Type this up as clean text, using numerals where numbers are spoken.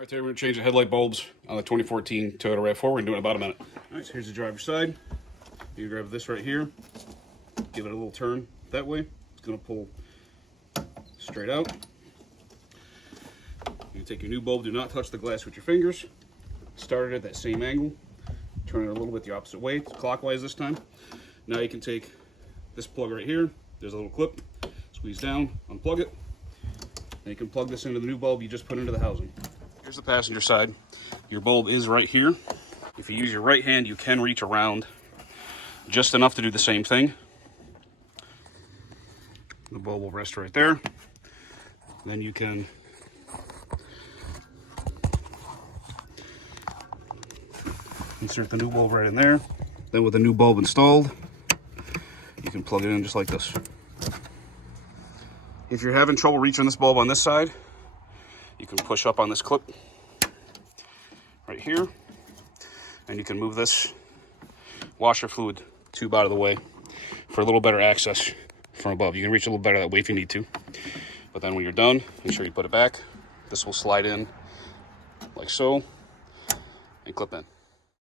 All right, today we're going to change the headlight bulbs on the 2014 Toyota RAV4. We're going to do it in about a minute. All right, so here's the driver's side. You grab this right here, give it a little turn that way. It's going to pull straight out. You take your new bulb, do not touch the glass with your fingers. Start it at that same angle. Turn it a little bit the opposite way, clockwise this time. Now you can take this plug right here. There's a little clip. Squeeze down, unplug it. And you can plug this into the new bulb you just put into the housing. Here's the passenger side. Your bulb is right here. If you use your right hand, you can reach around just enough to do the same thing. The bulb will rest right there. Then you can insert the new bulb right in there. Then with the new bulb installed, you can plug it in just like this. If you're having trouble reaching this bulb on this side, you can push up on this clip right here, and you can move this washer fluid tube out of the way for a little better access from above. You can reach a little better that way if you need to. But then when you're done, make sure you put it back. This will slide in like so and clip in.